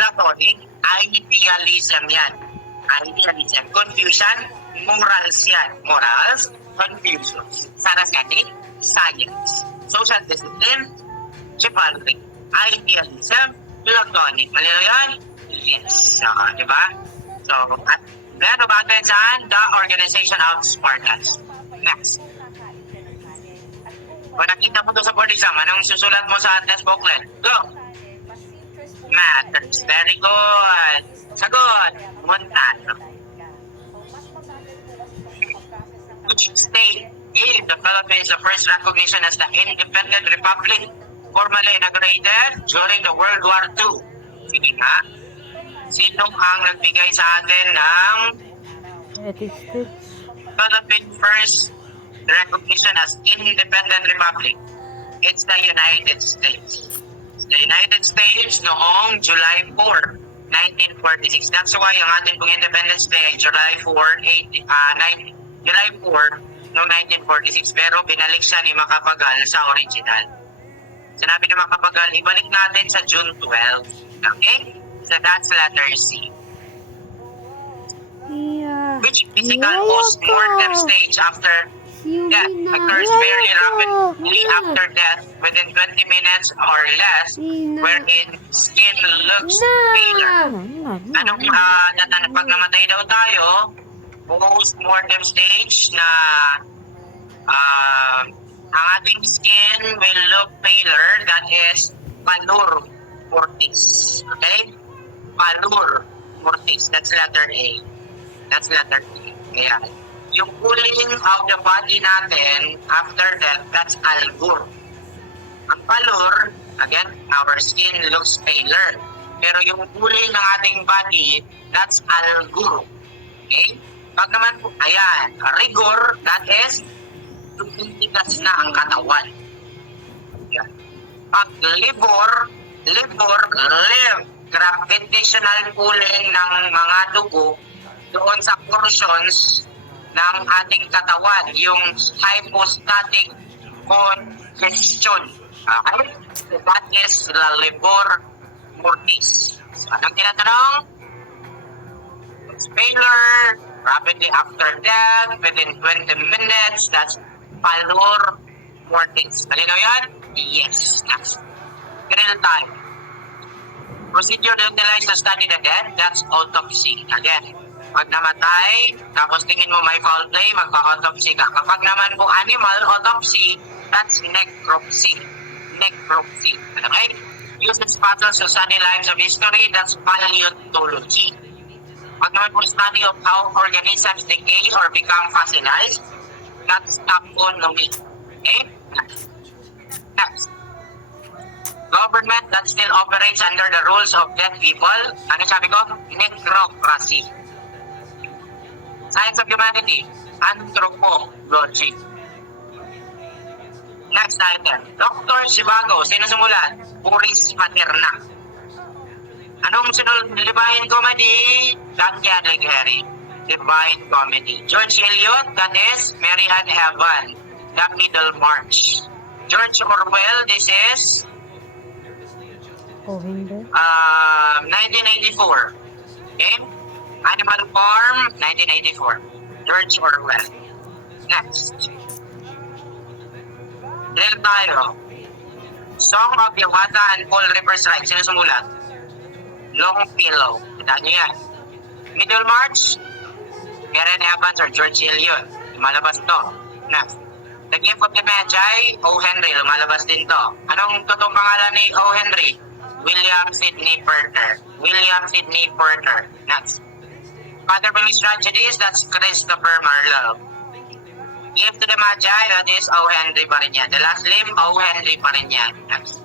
Platonic, idealism yan. Idealism. Confusion, morals yan. Morals, confusion. Sarascatic, science. Social discipline, chivalry. Idealism, Platonic. Malino yan? Yes. Diba? So, at meron ba natin saan? The Organization of Spartans. Next. Kung nakita mo to sa board exam, anong susulat mo sa test booklet? Go! Matters. Very good. Sagot. Montano. Which state gave the Philippines the first recognition as the independent republic formally inaugurated during the World War II? Sige nga. Sinong ang nagbigay sa atin ng United States. Philippine first recognition as independent republic? It's the United States. The United States noong July 4, 1946. That's why ang ating pong Independence Day July 4, July 4 noong 1946. Pero binalik siya ni Macapagal sa original. Sinabi ni Macapagal, ibalik natin sa June 12. Okay? So that's letter C. Yeah. Which physical post-mortem stage after death occurs fairly rapidly after death within 20 minutes or less, wherein skin looks paler. Anong pag namatay daw tayo, post-mortem stage na ang ating skin will look paler, that is pallor mortis. Okay? Pallor mortis. That's letter A. That's letter A. Ayan. Yung cooling of the body natin after death, that's albur. Ang pallor, again, our skin looks paler. Pero yung cooling ng ating body, that's algur. Okay? Pag naman po, ayan, rigor, that is, tumitigas na ang katawan. Ayan. Pag live, gravitational cooling ng mga dugo doon sa portions ng ating katawan, yung hypostatic congestion. Okay? So that is the livor mortis. So, anong tinatanong? It's paler, rapidly after death, within 20 minutes, that's pallor mortis. Malinaw yan? Yes. Next. Real time. Procedure utilized to study the dead, that's autopsy. Again, pag namatay, tapos tingin mo may foul play, magpa-autopsy ka. Kapag naman po animal, autopsy, that's necropsy. Necropsy. Okay? Uses puzzles to study lives of history, that's paleontology. Pag naman po study of how organisms decay or become fossilized, that's taxonomy. Okay? Next. Government that still operates under the rules of dead people, ano sabi ko? Necrocracy. Science of Humanity, Anthropology. Next item, Dr. Zhivago, sino sumulat? Boris Paterna. Anong sunod? Divine Comedy, Dante Alighieri. Divine Comedy. George Eliot, that is Mary Ann Evan, The Middlemarch. George Orwell, this is Oh, hindi. 1984. Okay? Animal Farm, 1984. George Orwell. Next. Drill tayo. Song of Yawata and Paul Rivers Right. Sino sumulat? Long Pillow. Tandaan nyo yan. Middlemarch, Karen Evans or George Eliot. Lumalabas to. Next. The Gift of the Magi, O. Henry. Lumalabas din to. Anong totoong pangalan ni O. Henry? William Sidney Porter. William Sidney Porter. Next. Father Belize Tragedies, that's Christopher Marlowe. Gift to the Magi, that is O. Henry pa rin yan. The Last Limb, O. Henry pa rin yan. Next.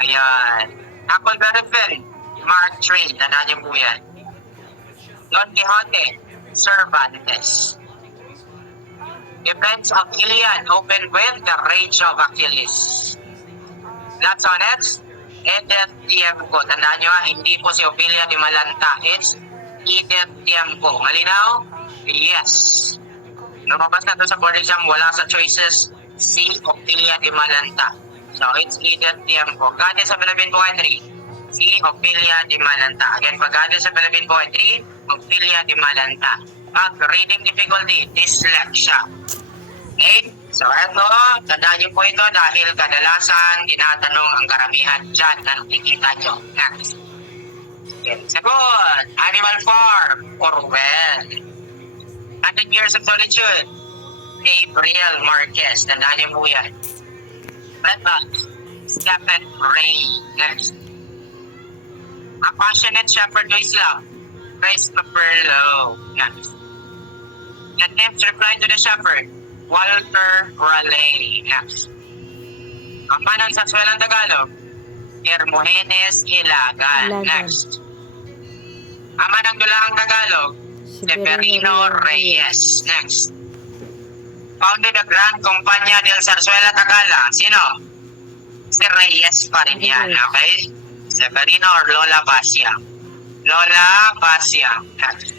Ayan. Huckleberry Finn, Mark Twain. Tandaan niyo po yan. Don Quixote, Cervantes. Events of Iliad open with the Rage of Achilles. That's on it. Edith Tiempo. Tandaan nyo hindi po si Ofelia de Malanta. It's Edith Tiempo. Malinaw? Yes. Lumabas na to sa board exam, wala sa choices. Si Ofelia de Malanta. So, it's Edith Tiempo. God is a Philippine poetry. Si Ophelia de Malanta. Again, pag-add sa Philippine poetry, Ophelia de Malanta. Reading difficulty, dyslexia. Okay? So, eto, tandaan niyo po ito dahil kadalasan tinatanong ang karamihan dyan na nakikita nyo. Next. Okay. Second, Animal Farm, Orwell. 100 Years of Solitude, Gabriel Marquez. Tandaan niyo po yan. Red Box, Stephen Ray. Next. A Passionate Shepherd to Islam, Christopher Lowe. Next. The Tips Reply to the Shepherd, Walter Raleigh. Next. Kampanan sa Suelang Tagalog, Hermogenes Ilagan. Next. Ama ng Dulaang Tagalog, Severino Reyes. Next. Founded the Grand Compañía del Zarzuela Tagala. Sino? Si Reyes pa rin yan. Okay? Severino or Lola Basia. Lola Basia. Next.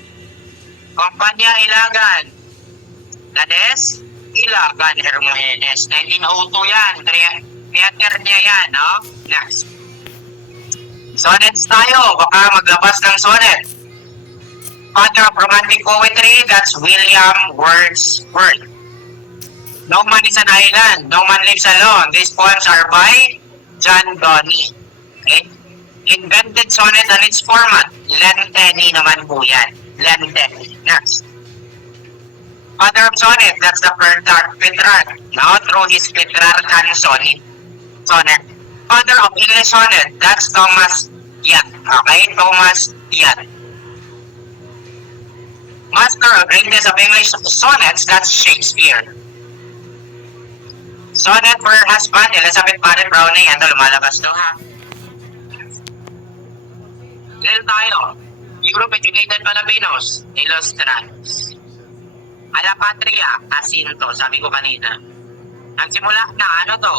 Compañía Ilagan. Lades? Ilagan Hermogenes. 1902 yan. Theater niya yan, no? Next. Sonnets tayo. Baka maglabas ng sonnet. Father of Romantic Poetry, that's William Wordsworth. No Man is an Island, No Man Lives Alone. These poems are by John Donne. Okay? Invented sonnet and its format. Lentenny naman po yan. Lentenny. Next. Father of Sonnet, that's the Petrarch. Now, through his Petrarchan sonnet. Father of English Sonnet, that's Thomas Yat. Okay? Thomas Yat. Master of Greatness of English Sonnets, that's Shakespeare. Sonnet for her husband, Elizabeth Barrett Browning. Ito, lumalabas to, ha? Dahil tayo, Europe Educated Filipinos, Illustrations. Ala Patria, Jacinto, sabi ko kanina. Nagsimula na ano to?